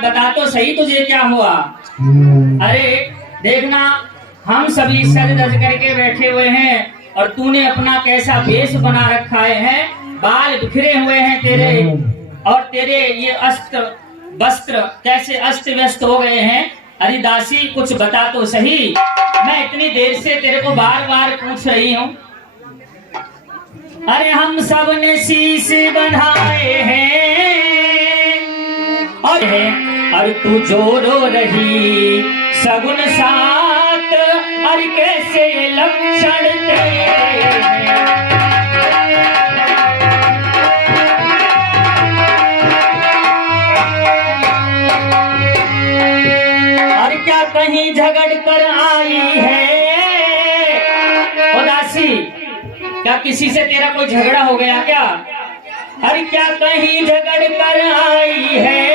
बता तो सही तुझे क्या हुआ। अरे देखना, हम सभी सज धज करके बैठे हुए हैं और तूने अपना कैसा वेश बना रखा है, बाल बिखरे हुए हैं तेरे, और तेरे ये अस्त्र वस्त्र कैसे अस्त व्यस्त हो गए हैं। अरे दासी कुछ बता तो सही, मैं इतनी देर से तेरे को बार बार पूछ रही हूँ। अरे हम सब ने शीश बनाए हैं और तू जो रो रही सगुन साथ, अरे कैसे लक्षण तेरे हैं। और क्या कहीं झगड़ कर आई है उदासी, क्या किसी से तेरा कोई झगड़ा हो गया क्या। अरे क्या कहीं झगड़ कर आई है,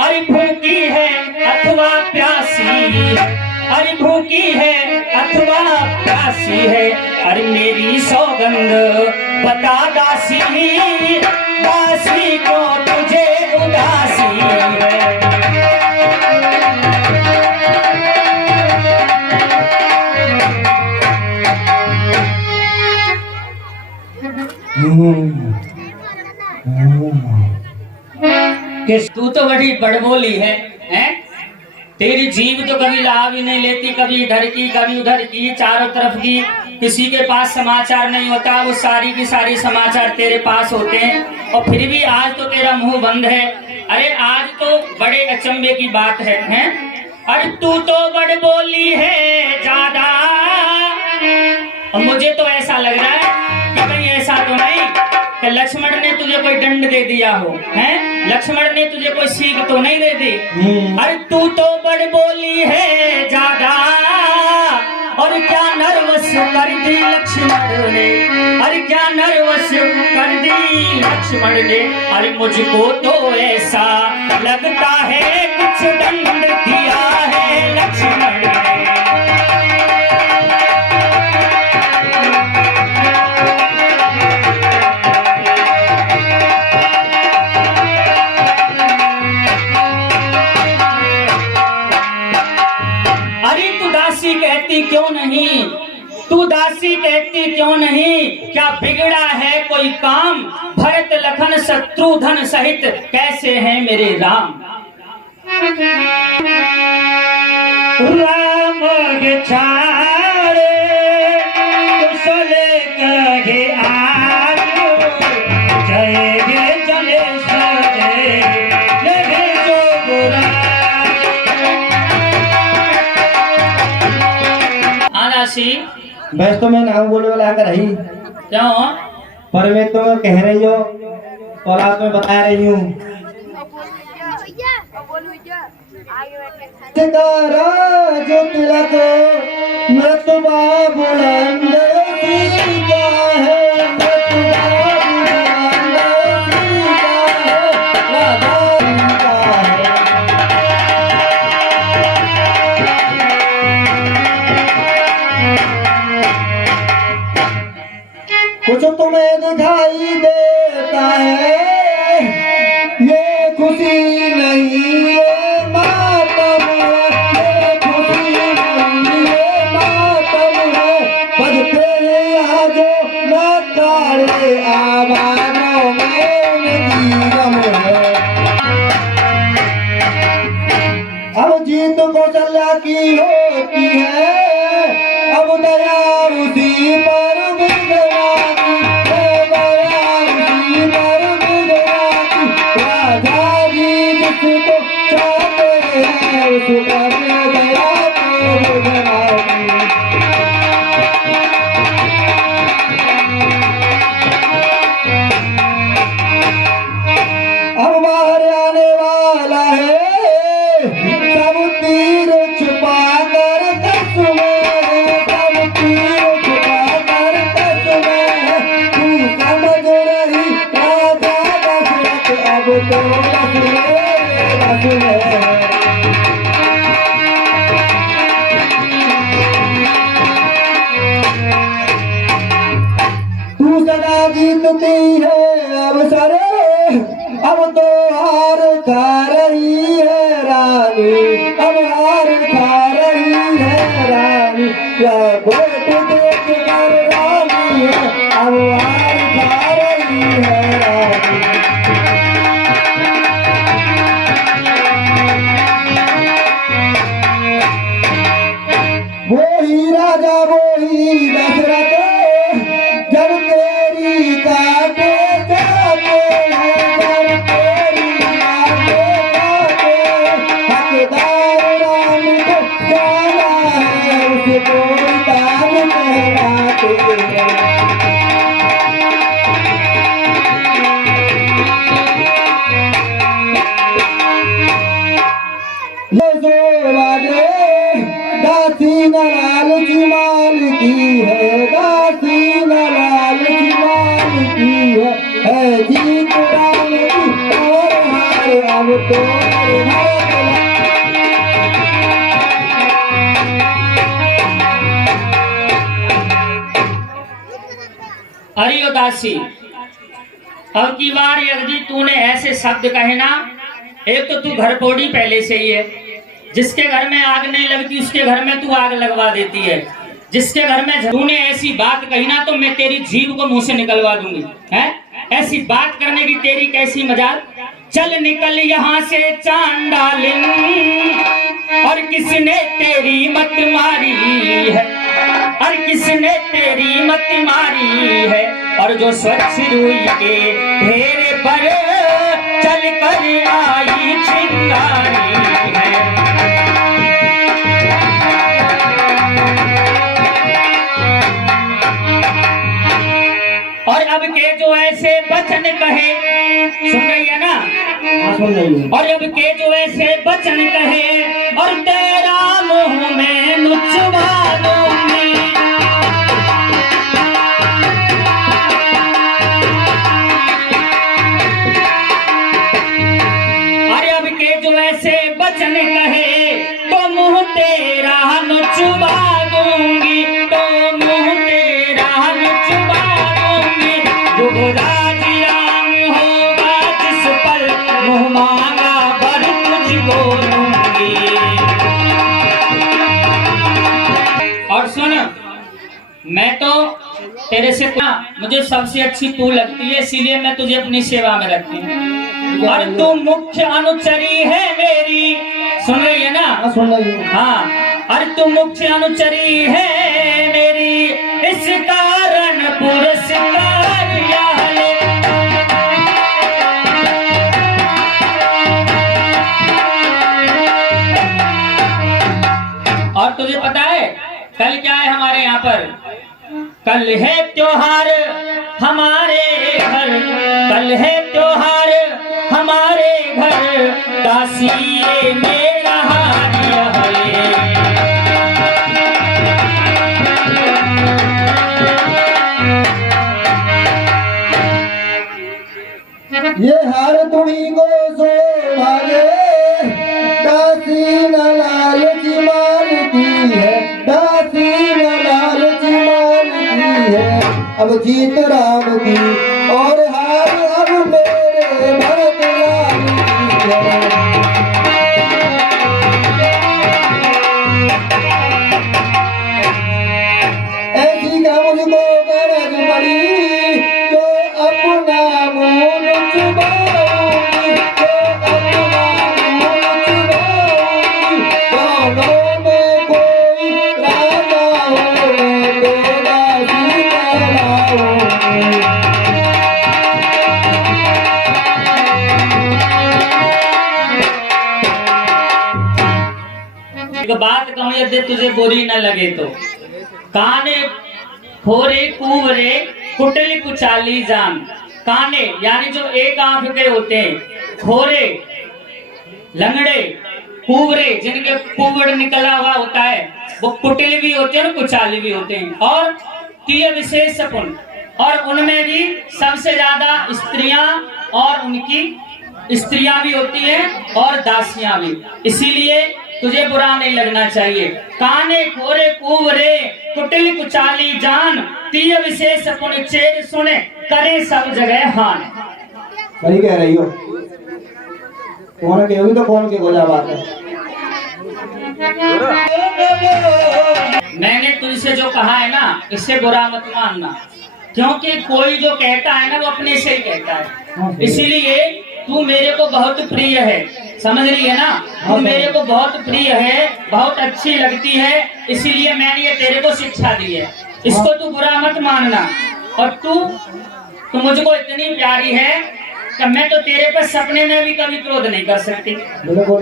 अरे भूखी है अथवा प्यासी, अरे भूखी है अथवा प्यासी है। अरे मेरी सौगंध बता दासी, दासी को तुझे उदासी है। कि तू तो बड़ी बड़बोली है, हैं? तेरी जीभ तो कभी लाभ ही नहीं लेती, कभी इधर की कभी उधर की, चारों तरफ की, किसी के पास समाचार नहीं होता, वो सारी की सारी समाचार तेरे पास होते हैं, और फिर भी आज तो तेरा मुंह बंद है। अरे आज तो बड़े अचंभे की बात है, हैं? अरे तू तो बड़बोली है ज्यादा, और मुझे तो ऐसा लग रहा है कि कहीं ऐसा तो नहीं कि लक्ष्मण ने तुझे कोई दंड दे दिया हो, हैं? लक्ष्मण ने तुझे कोई सीख तो नहीं दे दी। अरे तू तो बड़बोली है ज्यादा, और क्या नर्वस कर दी लक्ष्मण ने, अरे क्या नर्वस कर दी लक्ष्मण ने। अरे मुझको तो ऐसा लगता है कुछ दंड दिया है लक्ष्मण ने। क्यों नहीं तू दासी कहती क्यों नहीं, क्या बिगड़ा है कोई काम, भरत लखन शत्रुघ्न सहित कैसे हैं मेरे राम। राम के छाड़े कुशले कहे आज, जय जय चले सजय लगे जो बुरा। बस तो मैं नाम बोलने वाला आकर रही क्यों, पर मैं तो कह रही हो और आप में बता रही हूँ। जो तिलक मृतबा बुलंद सीता है, मृतबा बुलंद सीता है। कुछ तुम्हें दिखाई देता है ये खुशी नहीं ये मातम है, ये खुशी नहीं ये मातम है। पद तेरे आजो न काले आवाज़ों में गम है। अब जीत कौशल्या की होती है, अब दया उसी पर अब बाहर आने वाला है, सब तीर छुपा कर कसमे, सब तीर छुपा कर कसमे। तू समझ रही राजा दशरथ, अब तो बस में तू सदा जीतती है अवसर, अब तो हार खा रही रानी अब हार खा रही है रानी, या गोट देख कर रानी अब हार खा रही है रानी। वही राजा वही दशरथ जब तेरी काटे जाते हैं, जब तेरी काटे जाते हकदार राम को जाना है, उसको ताज पहनाते हैं। बाजे दासी न लालच माल की है, दासी न लालच माल की है जीत राम की और हार अब तो अरे ओ दासी, अब की बार यदि तूने ऐसे शब्द कहे ना, एक तो तू घर पोड़ी पहले से ही है, जिसके घर में आग नहीं लगती उसके घर में तू आग लगवा देती है, जिसके घर में तूने ऐसी बात कही ना तो मैं तेरी जीभ को मुंह से निकलवा दूंगी। हैं ऐसी बात करने की तेरी कैसी मजाल। चल निकल यहाँ से चांडालिन, और किसने तेरी मत मारी है, और किसने तेरी मत मारी है, और जो स्वच्छ रूई के ढेरे पर चल कर आई चिंगारी है। और अब के जो ऐसे वचन कहे, सुन रही है ना? सुन रही है। और अब के जो ऐसे वचन कहे, और तेरा मुंह में नुचवा दूंगी। और अब के जो ऐसे वचन कहे तो मुंह तेरा नुचवा दूंगी, तो मुंह तेरा नुचवा दूंगी। युवराज राम होगा जिस पर मुंह मांगा वर तुझको दूंगी। और सुन, मैं तो तेरे से मुझे सबसे अच्छी तू लगती है, इसीलिए मैं तुझे अपनी सेवा में रखती हूँ। और तू मुख्य अनुचरी है मेरी, सुन रही है ना? सुन रही हूँ। हाँ, और तू मुख्य अनुचरी है मेरी, इस कारण पुरस्कार यह ले। और तुझे पता है कल क्या है हमारे यहाँ पर? कल है त्योहार हमारे घर, कल है त्योहार हमारे घर, दासी ये मेरा हादिया है। ये हार तुड़ी को शोभागे, दासी न लालच माल की है, दासी न लालच माल की है, अब जीत राम की और हार अब मेरे भरत लाल की है। ऐसी का मुझको गरज पड़ी तो अपना मुंह छुपाऊंगी, तो अपना मुंह छुपाऊंगी। दोनों में कोई राजा हो तो दासी कहलाऊंगी। एक बात कहूं यदि तुझे बुरी न लगे तो, काने खोरे कुवरे कुटिल कुचाली जान। काने यानी जो एक आंख के होते हैं, खोरे लंगड़े, कुवरे जिनके कुवड़ निकला हुआ होता है, वो कुटिल भी होते हैं, कुचाली भी होते हैं। और तीय विशेष पुण्य, और उनमें भी सबसे ज्यादा स्त्रियां, और उनकी स्त्रियां भी होती हैं और दासियां भी। इसीलिए तुझे बुरा नहीं लगना चाहिए। काने खोरे कुवरे कुटिल कुचाली जान, तीय विशेष पुण्य चेर सुने, करे सब जगह हान। सही कह रही हो। कौन के होगी तो कौन के गोला बात है। मैंने तुझसे जो कहा है ना, इससे बुरा मत मानना, क्योंकि कोई जो कहता है ना वो अपने से ही कहता है। इसीलिए तू मेरे को बहुत प्रिय है, समझ रही है ना, तू मेरे को बहुत प्रिय है, बहुत अच्छी लगती है, इसीलिए मैंने ये तेरे को शिक्षा दी है, इसको तू बुरा मत मानना। और तू मुझको इतनी प्यारी है कि मैं तो तेरे पर सपने में भी कभी क्रोध नहीं कर सकती,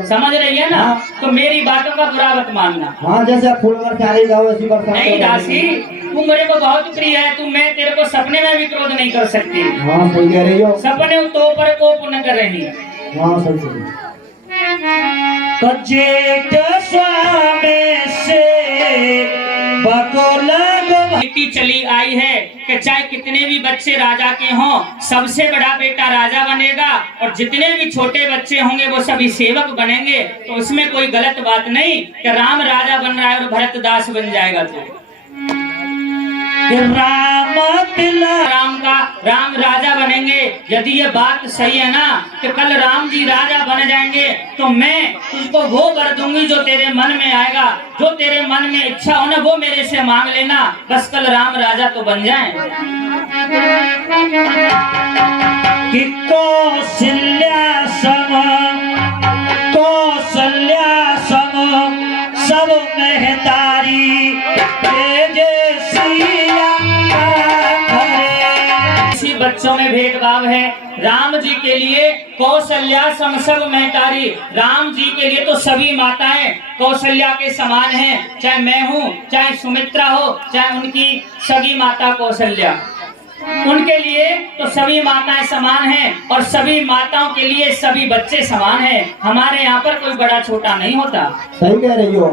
समझ रही है ना। तो मेरी बातों का बुरा मत मानना। हाँ, जैसे आप फूल प्यारी जाओ ऐसी बात नहीं दासी, तू मेरे को बहुत प्रिय है, तू मैं तेरे को सपने में भी क्रोध नहीं कर सकती। हाँ सही कह रही हो। सपने तो पर कोप न कर रही है। हाँ सही बेटी चली आई है कि चाहे कितने भी बच्चे राजा के हों, सबसे बड़ा बेटा राजा बनेगा और जितने भी छोटे बच्चे होंगे वो सभी सेवक बनेंगे। तो उसमें कोई गलत बात नहीं कि राम राजा बन रहा है और भरत दास बन जाएगा। तो राम राजा बनेंगे, यदि ये बात सही है ना कि कल राम जी राजा बन जाएंगे, तो मैं तुझको वो वर दूंगी जो तेरे मन में आएगा, जो तेरे मन में इच्छा हो ना वो मेरे से मांग लेना, बस कल राम राजा तो बन जाए। कि कौशल्या सम सब महतारी बच्चों में भेदभाव है। राम जी के लिए कौशल्या सम सब महतारी, राम जी के लिए तो सभी माताएं कौशल्या के समान हैं, चाहे मैं हूँ, चाहे सुमित्रा हो, चाहे उनकी सगी माता कौशल्या, उनके लिए तो सभी माताएं समान हैं और सभी माताओं के लिए सभी बच्चे समान हैं। हमारे यहाँ पर कोई बड़ा छोटा नहीं होता। सही कह रही हो।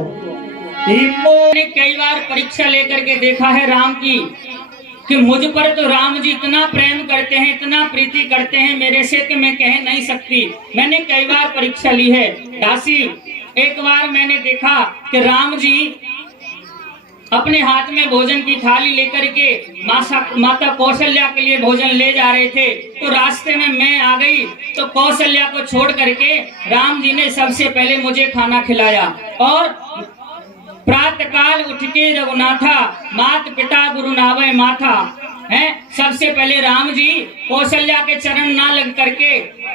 मैंने कई बार परीक्षा लेकर के देखा है राम की कि मुझ पर तो राम जी इतना प्रेम करते हैं, इतना प्रीति करते हैं मेरे से कि मैं कह नहीं सकती। मैंने कई बार परीक्षा ली है दासी। एक बार मैंने देखा कि राम जी अपने हाथ में भोजन की थाली लेकर के माता कौशल्या के लिए भोजन ले जा रहे थे, तो रास्ते में मैं आ गई, तो कौशल्या को छोड़ करके राम जी ने सबसे पहले मुझे खाना खिलाया। और प्रातः काल उठ के रघुनाथा, मात पिता गुरु नावै माथा है, सबसे पहले राम जी कौशल्या के चरण ना लग करके,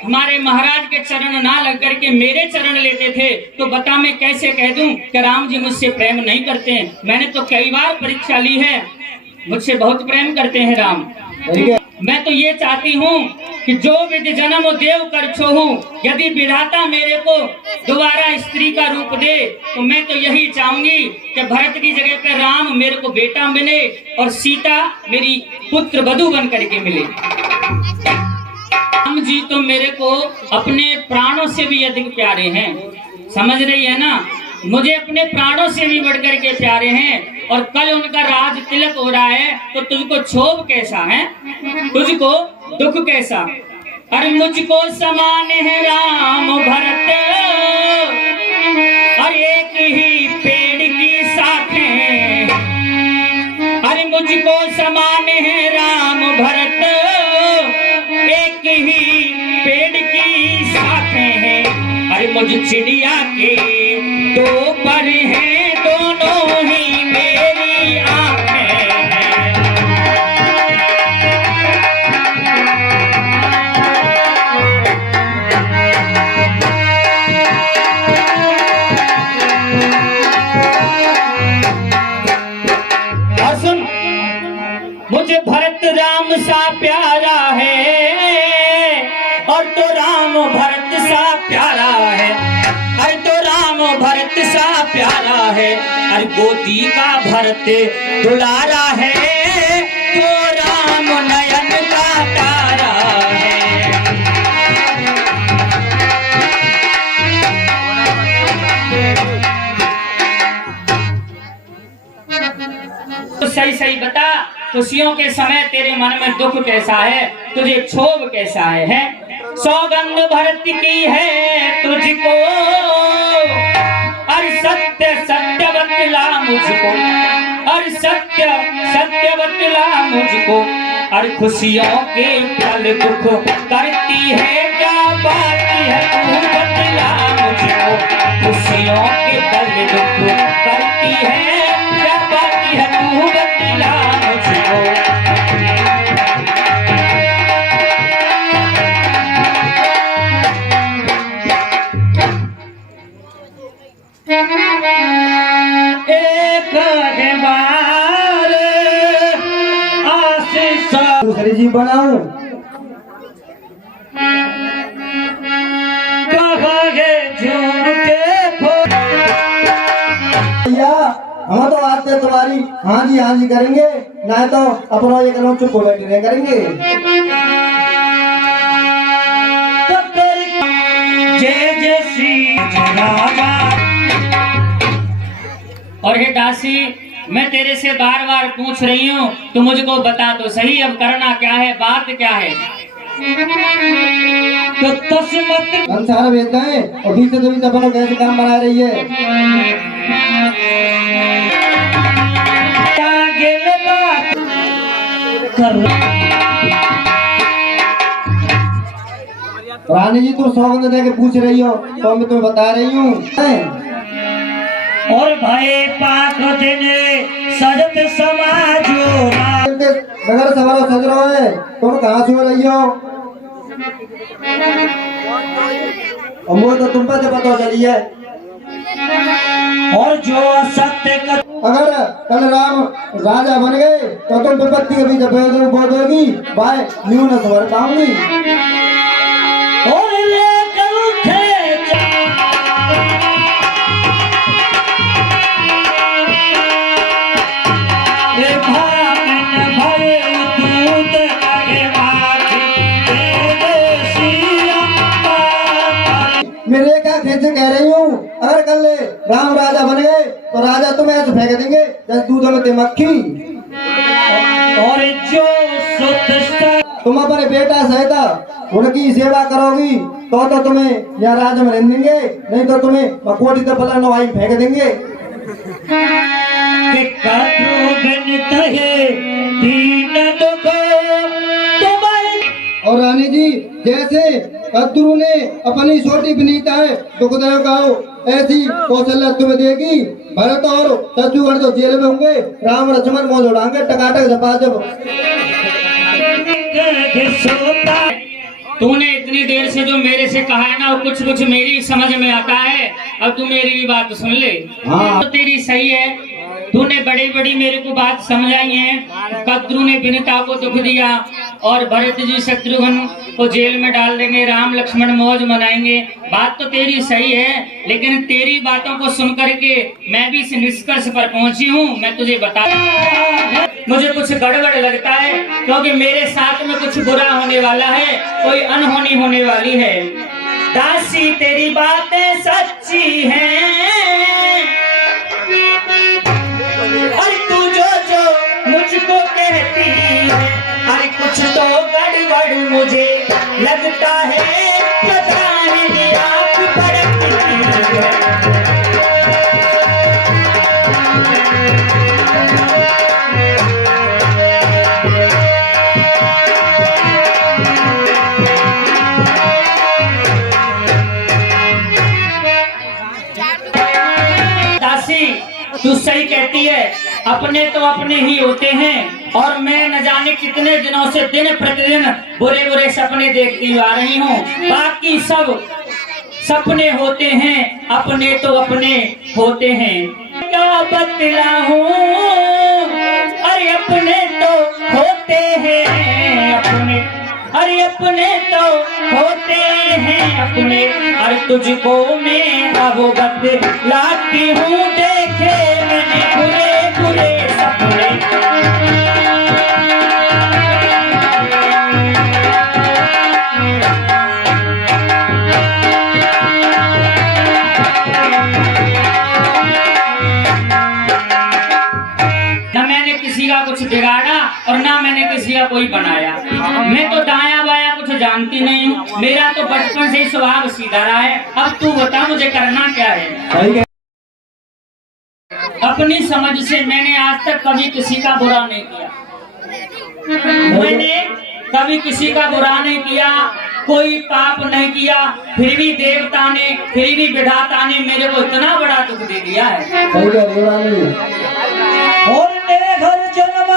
हमारे महाराज के चरण ना लग करके मेरे चरण लेते थे। तो बता मैं कैसे कह दूं कि राम जी मुझसे प्रेम नहीं करते हैं। मैंने तो कई बार परीक्षा ली है, मुझसे बहुत प्रेम करते हैं राम। मैं तो ये चाहती हूँ कि जो विधि जन्म देव कर छोहू, यदि विधाता मेरे को दोबारा स्त्री का रूप दे तो मैं तो यही चाहूंगी कि भरत की जगह पे राम मेरे को बेटा मिले और सीता मेरी पुत्र वधू बन करके मिले। राम जी तो मेरे को अपने प्राणों से भी अधिक प्यारे हैं, समझ रही है ना, मुझे अपने प्राणों से भी बढ़कर के प्यारे हैं। और कल उनका राज तिलक हो रहा है, तो तुझको क्षोभ कैसा है, तुझको दुख कैसा। अरे मुझको समान है राम भरत और एक ही पेड़ की शाखें, अरे मुझको समान है राम भरत एक ही पेड़ की शाखें हैं। अरे मुझ चिड़िया के दो पर हैं, दोनों ही मेरी आंखें हैं। और सुन, मुझे भरत राम सा प्यारा है और तो राम भरत सा प्यारा है, अरे तो राम भरत सा प्यारा है, अरे गोदी का भरत दुलारा है, तो राम नयन का तारा है। तो सही सही बता, खुशियों के समय तेरे मन में दुख कैसा है, तुझे क्षोभ कैसा है? सौगंध भरत की है तुझको, और सत्य सत्य बतला मुझको, और सत्य सत्य बतला मुझको, और खुशियों के पल दुख करती है क्या बात है, तू बतला मुझको, खुशियों के पल दिल दुख करती है, क्या बाकी है तू बतला मुझको। एक बार आशीष दूसरी जी बनाऊं कहोगे झूठे भैया, हम तो आते तुम्हारी हाँ जी करेंगे, ना तो अपना ये करो चुप बैठे रहे करेंगे। जय जय श्री राजा। और हे दासी, मैं तेरे से बार बार पूछ रही हूँ, तू मुझको बता तो सही, अब करना क्या है, बात क्या है। तो संसार वेदना है और बीच से तो अपनों कैसे काम बना रही है। रानी जी तुम सौगंध दे के पूछ रही हो तो मैं तुम्हें बता रही हूँ। और भाई पाक देने सजत समाजो नगर सवारो सज रहा है, तुम कहाँ से हो रही हो? और मुझे तो तुम पर से पता चली है। और जो सत्य अगर कल राम राजा बन गए तो तुम विपत्ति के बीच बोलोगी भाई न्यू न सवर पाऊंगी। और मेरे क्या कैसे कह रही हूँ, अगर कल राम राजा बन गए तो राजा तुम्हें ऐसे फेंक देंगे जैसे दूध में मक्खी। और जो तुम अपने बेटा सहित उनकी सेवा करोगी तो तुम्हें यहाँ राज में रहने देंगे, नहीं तो तुम्हें कोटी तो पला नवाई फेंक देंगे। और रानी जी जैसे कद्रू ने अपनी छोटी विनीता है दुखदायक आओ, ऐसी कौशल्या तुम्हें देगी। भरत और शत्रुघ्न तो जेल में होंगे, राम लक्ष्मण मौज उड़ाएंगे टकाटक झपाझप। तूने इतनी देर से जो मेरे से कहा है ना, वो कुछ कुछ मेरी समझ में आता है। अब तू मेरी भी बात सुन ले। हाँ। तो तेरी सही है, तूने बड़ी बड़ी मेरे को बात समझाई है। कद्रू ने विनीता को दुख दिया और भरत जी शत्रुघ्न को जेल में डाल देंगे, राम लक्ष्मण मौज मनाएंगे। बात तो तेरी सही है, लेकिन तेरी बातों को सुन करके मैं भी इस निष्कर्ष पर पहुंची हूँ। मैं तुझे बता, मुझे कुछ गड़बड़ लगता है, क्योंकि मेरे साथ में कुछ बुरा होने वाला है, कोई अनहोनी होने वाली है। दासी तेरी बातें सच्ची हैं, और तू जो मुझको कहती है, अरे कुछ तो गड़बड़ मुझे लगता है, पता नहीं आप परखती है। दासी तू सही कहती है, अपने तो अपने ही होते हैं, और मैं न जाने कितने दिनों से दिन प्रतिदिन बुरे बुरे सपने देखती आ रही हूँ। बाकी सब सपने होते हैं, अपने तो अपने होते हैं। क्या बतलाऊं, अरे अपने तो होते हैं अपने, अरे अपने तो होते हैं अपने। अरे तुझको मैं अब बतलाती हूँ, देखे मैंने बुरे बुरे सपने। न मैंने किसी का कुछ बिगाड़ा और ना मैंने किसी का कोई बनाया। मैं तो दाया बाया कुछ जानती नहीं हूँ, मेरा तो बचपन से ही स्वभाव सीधा रहा है। अब तू बता मुझे करना क्या है। अपनी समझ से मैंने आज तक कभी किसी का बुरा नहीं किया, मैंने कभी किसी का बुरा नहीं किया, कोई पाप नहीं किया, फिर भी देवता ने, फिर भी विधाता ने मेरे को इतना बड़ा दुख दे दिया है। सही कह रही हो रानी। घर जन्म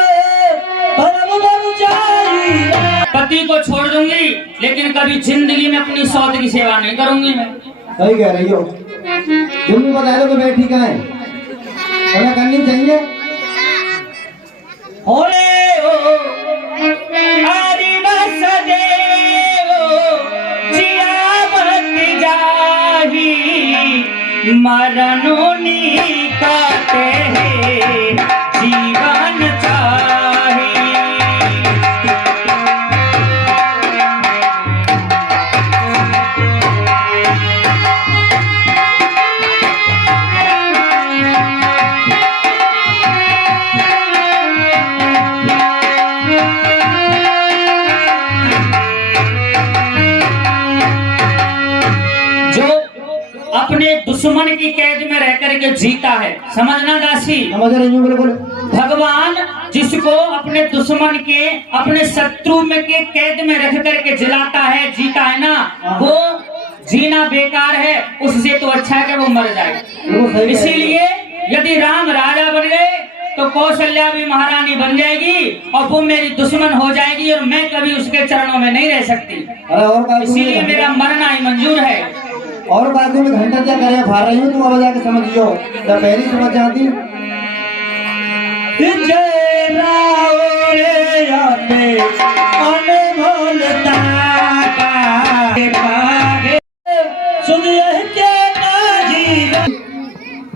पति को छोड़ दूंगी, लेकिन कभी जिंदगी में अपनी सौत की सेवा नहीं करूंगी मैं। सही कह रही हो। तुम बताए तो बैठी कहाँ है, उन्हें करनी चाहिए। मरनोनी काटे जीवन चाही। अपने दुश्मन की कैद में रह करके जीता है, समझना दासी। समझ रही हूँ बिल्कुल। भगवान जिसको अपने दुश्मन के, अपने शत्रु में के कैद में रख करके जिलाता है, जीता है ना, वो जीना बेकार है, उससे तो अच्छा है कि वो मर जाए। इसीलिए यदि राम राजा बन गए तो कौशल्या भी महारानी बन जाएगी और वो मेरी दुश्मन हो जाएगी और मैं कभी उसके चरणों में नहीं रह सकती। इसीलिए मेरा मरना ही मंजूर है। और बाजू में घंटा क्या करे फाड़ रही हूँ, तुम अब जाके समझियो, जब पहली समझ जाती।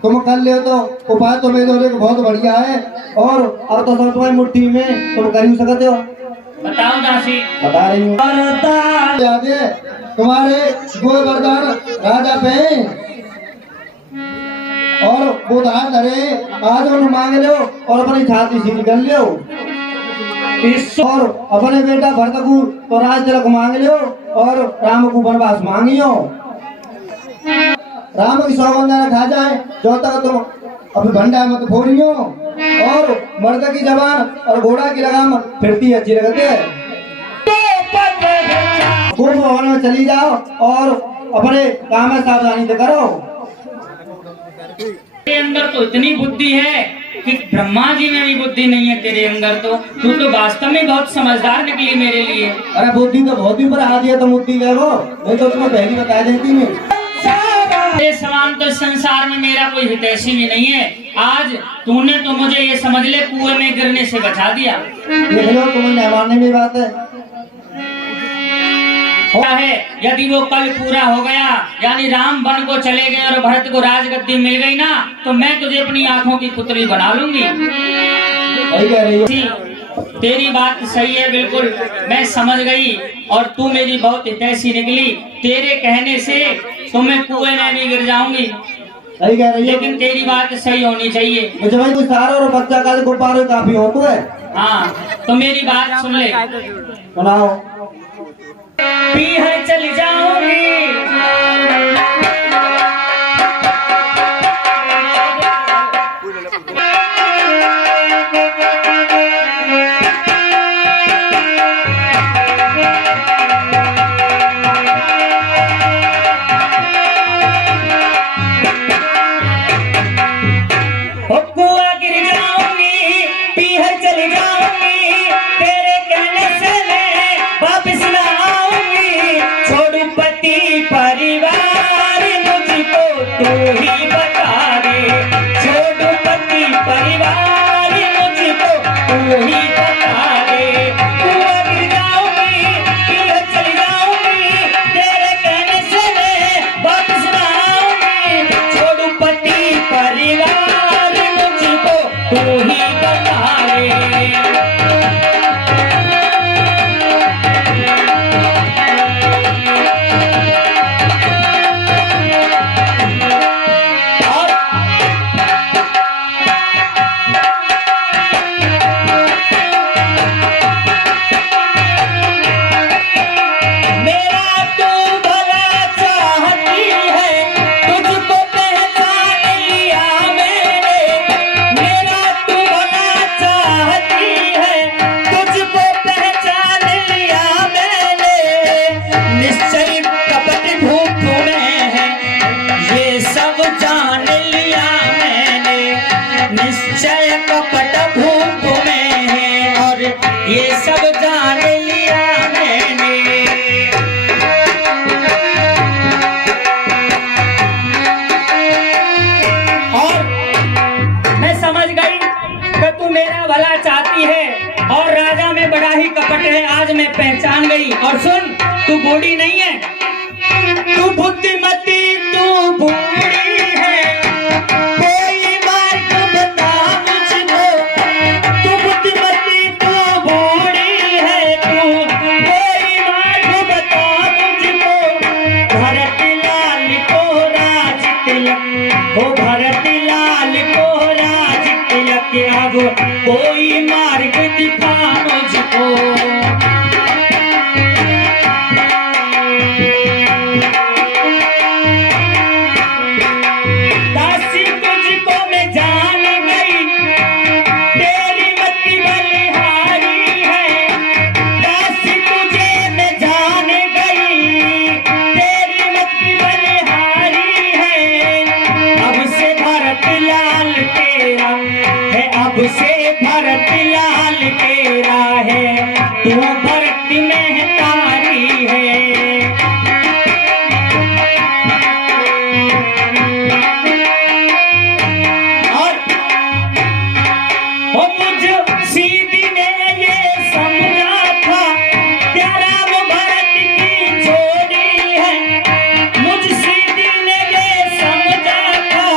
तुम कर ले तो उपाय तो मेरे होने बहुत बढ़िया है, और अब तो सब तुम्हारी मुट्ठी में, तुम कर ही सकते हो। बताओ दासी। बता रही हूँ। तुम्हारे दो वरदान राजा पे और वो दान धरे, आज उन्हें मांग लो और अपनी छाती सीधी कर लो, और अपने बेटा भरत को तो राज तिलक मांग लो और राम को वनवास मांगियो। राम की सौगंध खा जाए जो तक तुम अपने भंडा मत फोड़ियो, और मर्द की जबान और घोड़ा की लगाम फिरती अच्छी लगती है। कुंभ भवन में चली जाओ और अपने काम में सावधानी से करो। तेरे अंदर तो इतनी बुद्धि है कि ब्रह्मा जी में भी बुद्धि नहीं है तेरे अंदर, तो तू तो वास्तव में बहुत समझदार निकली मेरे लिए। अरे बुद्धि तो बहुत ही ऊपर आ दिया, तो बुद्धि ले वो, नहीं तो तुम्हें पहली बता देती मैं। तेरे समान तो संसार में मेरा कोई हितैषी भी नहीं है। आज तूने तो मुझे ये समझ ले कुएं में गिरने से बचा दिया। देख लो तुम्हें नहीं मानने में बात है, यदि वो कल पूरा हो गया, यानी राम वन को चले गए और भरत को राजगद्दी मिल गई ना, तो मैं तुझे अपनी आंखों की पुतली बना लूंगी। सही कह रही हो। तेरी बात सही है बिल्कुल, मैं समझ गई, और तू मेरी बहुत हितैषी निकली। तेरे कहने से तो मैं कुएं में भी गिर जाऊंगी। सही कह रही है, लेकिन तेरी बात सही होनी चाहिए। मुझे भाई कोई सारा और बच्चा का गुब्बारे काफी हो तो है। हाँ, तो मेरी बात सुन ले। सुनाओ। पीहर चली जाऊंगी, कुआं गिर जाऊंगी, पीहर चली जाऊंगी, तेरे कहने से मैं वापिस ना आऊंगी। छोड़ू पति परिवार मुझको तू ही बता दे, छोड़ू पति परिवार मुझको तू ही बता दे। कुआं गिर जाऊंगी, पीहर चली जाऊंगी, तेरे कहने से मैं वापिस ना आऊंगी। छोड़ू पति परिवार तू ही बता रे। पहचान गई। और सुन, तू बूढ़ी नहीं है, तू बुद्धिमती, तू बूढ़ी है, कोई मार्ग बता मुझको। तू बुद्धिमती, तू बूढ़ी है, तू कोई मार्ग बता मुझको। भरत लाल को राज तिलक, हो भरत लाल को राज तिलक, अब कोई मार्ग दिखा मुझको। दासी तुझको मैं जान गई, तेरी मति बलिहारी है। दासी तुझे मैं जान गई, तेरी मति बलिहारी है। अब से भरत लाल तेरा है, अब से भरत लाल तेरा है, तू भरत महतारी है। और मुझ सीधी ने ये समझा था, तेरा वो भरत की जोड़ी है। मुझ सीधी ने ये समझा था,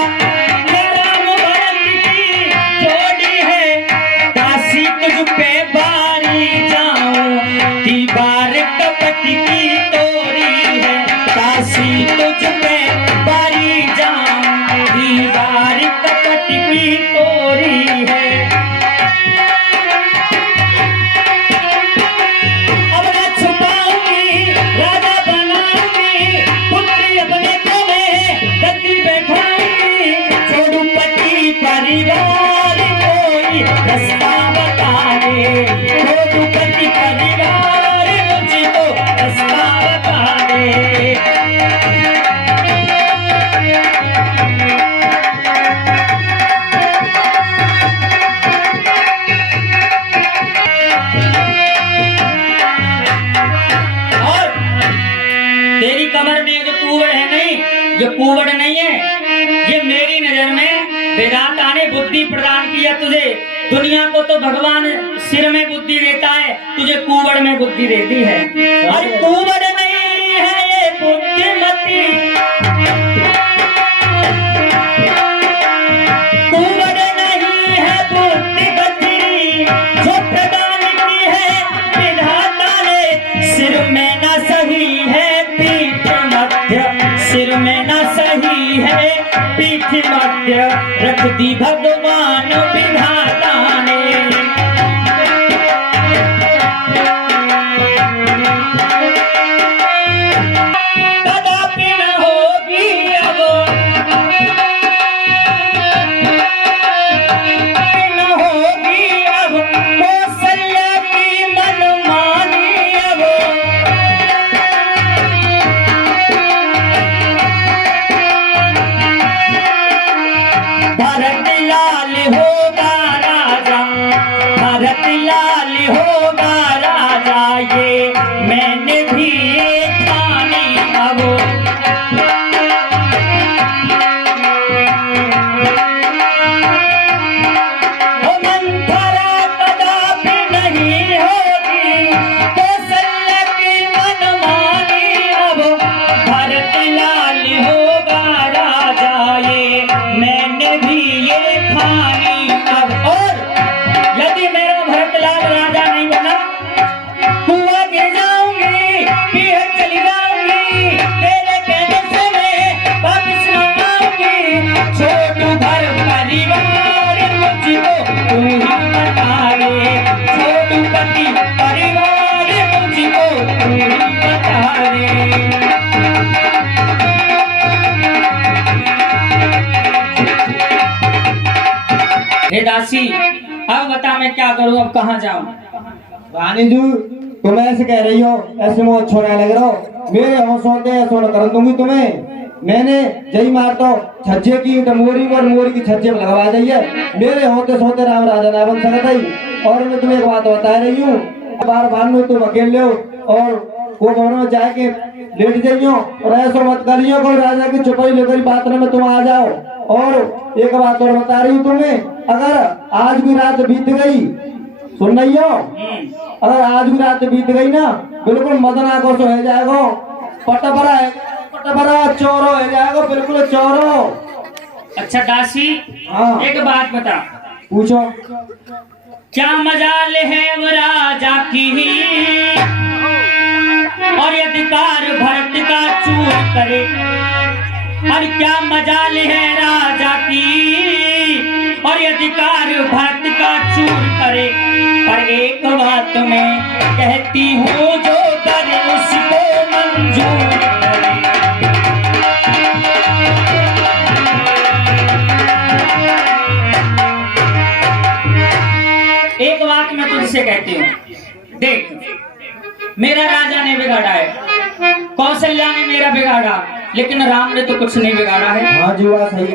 तेरा वो भरत की जोड़ी है। दासी तुझ पे बारी जाऊं, दीवार कपट की तोड़ी है। दासी तुझ पे बारी जाऊं, दीवार कपट की तोड़ी है। अब मैं छुपाऊंगी, राजा बनाऊंगी, पुत्री अपने को मैं गद्दी बैठाऊंगी। छोड़ू पति परिवार, कोई रास्ता बता दे। छोड़ू पति परिवार, मुझको रास्ता बता दे। और तेरी कमर में जो कुंवड़ है नहीं, ये कुंवड़ नहीं है, ये मेरी नजर में विधाता ने बुद्धि प्रदान किया तुझे। दुनिया को तो भगवान सिर में बुद्धि देता है, तुझे कुंवड़ में बुद्धि देती है। अरे कुंवड़ नहीं है ये बुद्धिमती, कुंवड़ नहीं है बुद्धिमती, जो प्रदान की है विधाता ने। सिर में न सही है पीठ मध्य, सिर में न सही है पीठ मध्य, रख दी भगवान विधाता ने। कदापि न होगी अब, न होगी अब कौशल्या की मनमानी अब। भरत लाल होगा राजा, भरत लाल होगा राजा, ये मैंने भी ये ठानी अब। ओ मंथरा कदापि नहीं होगी, कौशल्या की मनमानी अब। भरत लाल होगा राजा, ये मैंने भी ये ठानी अब। और यदि मेरा भरत लाल राजा नहीं बना, कुआं गिर जाऊंगी, पीहर चली जाऊंगी, तेरे कहने से मैं वापस न आऊंगी। छोटू भर परिवार मुझको तू ही बता रे, छोटू पति परिवार मुझको तू ही बता रे। हे दासी, अब बता मैं क्या करूं, अब कहाँ जाऊं? रानी जी, तुम ऐसे कह रही हो, ऐसे मुँह छोड़ने लग रहे हो। मेरे होशों से ऐसा न कर दूंगी तुम्हें। मैंने जई मार तो छज्जे की मोरी और मोरी की छज्जे में लगवा दी है। मेरे होते सोते राम राजा ना बन सकता ही। और मैं तुम्हें एक बात बता रही हूँ, बार बार में तुम अकेले हो और वो भवन में जाके लेट जाइयो और ऐसा मत करियो कोई राजा की चुपाई लेकर बात में तुम आ जाओ। और एक बात और बता रही हूँ तुम्हें, अगर आज भी रात बीत गई, सुन रही हो? अगर आज की रात बीत गई ना, बिल्कुल मदन आंखों से हो जाएगा, पटपरा चोरो हो जाएगा, बिल्कुल चोरो। अच्छा दासी, हाँ। एक बात बता, पूछो। क्या मजाल है वो राजा की और अधिकार भरत का चूर करे, और क्या मजाल है राजा की और अधिकार भरत का चूर करे, पर एक बात मैं कहती हूँ जो करे उसको मंजूर करे। एक बात मैं तुझसे कहती हूँ, देख मेरा राजा ने बिगाड़ा है, कौशल्या ने मेरा बिगाड़ा, लेकिन राम ने तो कुछ नहीं बिगाड़ा है। हाँ जी, बात सही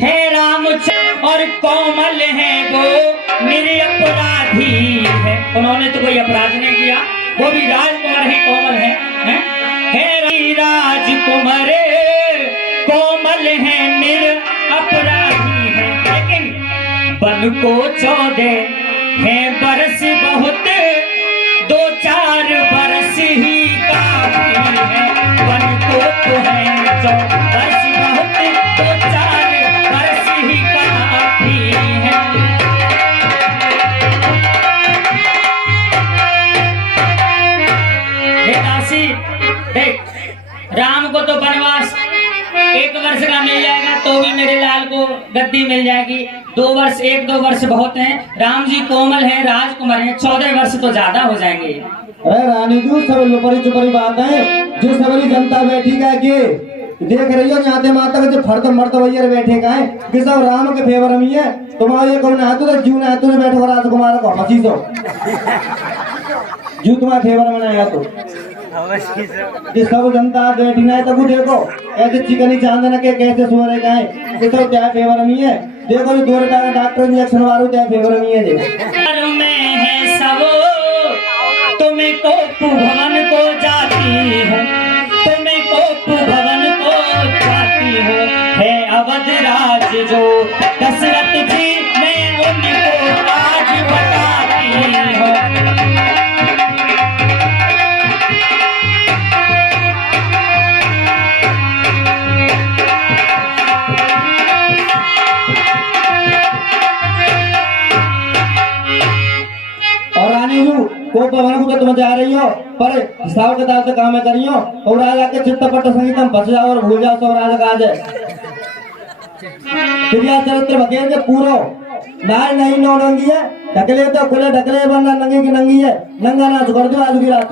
है राम और कोमल है वो निरपराधी है, उन्होंने तो कोई अपराध नहीं किया, वो भी राजकुमार है, कोमल है राजकुमार कोमल है निरपराधी है, लेकिन बन को 14 है बरस बहुत, 2-4 बरस ही काफी है, वन को तो है 14 बरस बहुत, 2-4 बरस ही काफी है। हे दासी, देख राम को तो वनवास 1 वर्ष का मिल जाएगा, तो भी मेरे लाल को गद्दी मिल जाएगी, 1-2 वर्ष बहुत हैं। राम जी कोमल हैं, राजकुमार हैं, 14 वर्ष तो ज्यादा हो जाएंगे। अरे रानी जी, सब लुपरी चुपरी बात है, जो सबरी जनता बैठी का के देख रही हो, जाते माता के जो फर्द मर्द भैया बैठे का है कि सब राम के फेवर में है, तुम्हारे ये कौन आतु तो जीव ना आतु बैठो राजकुमार को मसी सो जीव तुम्हारे फेवर में आया तो ये सब जनता बैठी ना है, तब देखो ऐसे चिकनी चांदन के कैसे सोरे का है, ये सब क्या फेवर में है, देखो जो 2 रुपया का डॉक्टर इंजेक्शन वालों क्या फेवर में है, देखो में है सब तुम्हें कोप भवन को जाती हो, तुम्हें कोप भवन को जाती हो, है अवध राज जो दशरथ जी मैं उनको आज बताती हो। और रानी जी को भवन को तुम जा रही हो, पर हिसाब किताब से काम करी हो, और राजा के चित्तपट संगीतम फंस जाओ और भूल जाओ सब राजा काज है, क्रिया चरित्र भगेंगे पूरो नार नहीं नौरंगी है, ढकले तो खुले ढकले बनना, नंगी की नंगी है, नंगा नाच कर दो आज की रात।